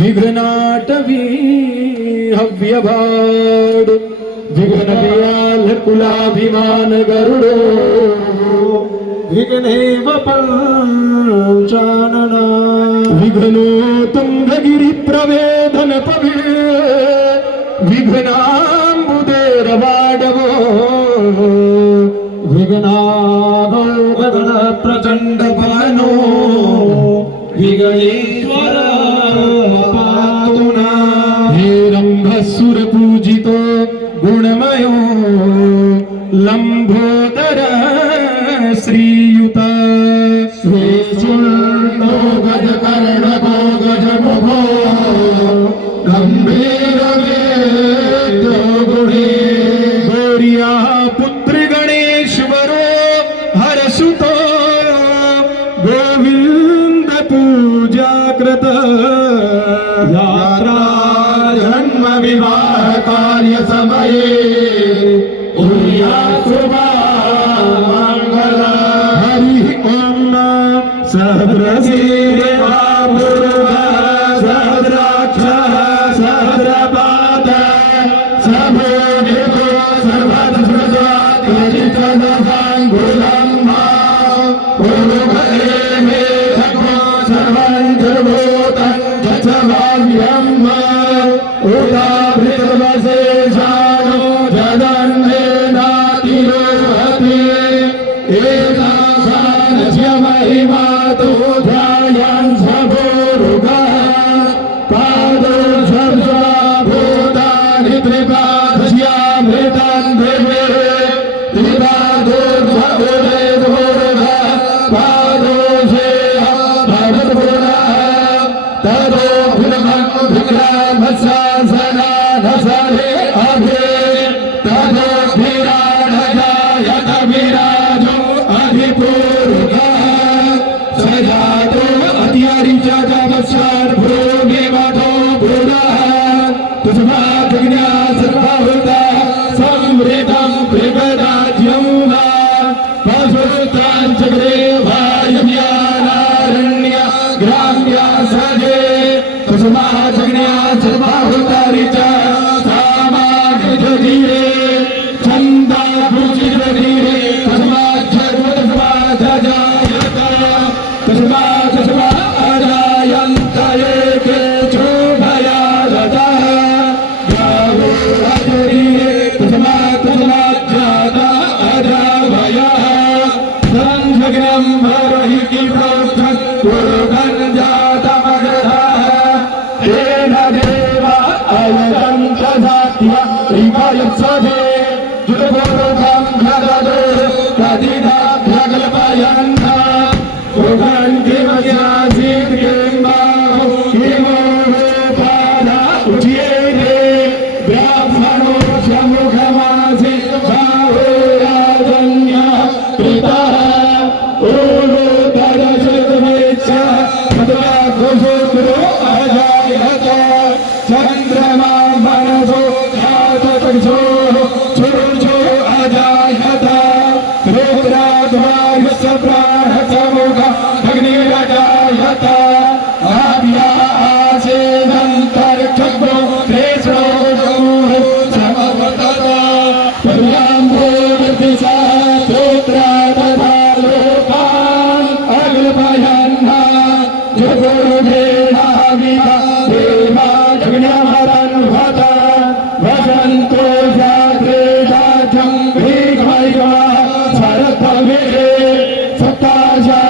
विघ्नाटवी हव्यभाड विघ्नदयाल कुलाभिमान गरुडो विघ्नेव पंचानना विघ्नो तुंगगिरी प्रवेदन पवे विघ्नांबुदेर वाडवो विघ्नादो गगन प्रचंड बलनो विघ्नेश्वर पातुना हे रंभसुर पूजितो गुणमयो लंबोदर श्रीयुत श्रीचूर्णो गज कर्णको गज मुखो गंभीर वेद्यो गुणे गौरिया पुत्र गणेश्वरो हरसुतो गोविंद पूजा कृत यात्रा जन्म विवाह कार्य समये मंगल हरि ओम सहस्रशीर्षा सहस्राक्ष सहस्रपाद सबोधिको सर्वस्वजातिचितदसाङ्गुलम् उरुभये मेधको सर्वं जगोतं जचवाव्यम् उदाभृतवशेषाणो जगन्नेनातिरोहति एतासानस्य महिमातो ध्यायान् सभोरुगः पादो सर्वभूतानि त्रिपादस्यामृतान् देवे त्रिपादोर्भवोर्भवः पादो शेह भवद्गुणः तदो विग्रहमस्यासनानसरे अभे तदो विराडजायत विराजो अधिपूर्वः सजातो अत्यरिचतमस्यार्भोगिवतो पुरः तुष्माज्ञा सर्वभूता संवृतं त्रिपदाज्यं वा पशुत्राञ्चक्रे वायुव्यानारण्य ग्राम्य सजे तुष्माज्ञा सर्वभूतारिच सामाजिधीरे छन्दा भुजिधीरे तस्माज्जगुतस्माजजायत तस्माजन्त एके चोभयादतः गावो अजरीरे तस्माज्जाता अजाभयः संजग्नं भरहि किप्रोक्तं कुरुगन् जातमगधः तेन देवा अयदन्त जात्य त्रिकायत्सजे जुगुरुगं घददो कदिदाभ्यकल्पयन्त उगन् किमस्यासीत् किं बाहो किमो पादा उच्येते ब्राह्मणो मुखमासीत् बाहो राजन्य पितः ऊर्ध्वदशतमेच्छ मधुराघोषो अजायत चन्द्रमा मनसो ख्याततक्षो छुरुचो अजायत रुद्राध्वायुस्य प्राणसमुख अग्निरजायत आव्या आसेदन्तरिक्षग्नो कृष्णो समवतत पर्याम्भोर्दिशा स्तोत्रा तथा लोकान् अग्लपयन्ना जगुरुभेणाविता देवा जगन्मरन्वत वसन्तो जात्रे जातं भीघैवा शरद्भवे सत्ताशा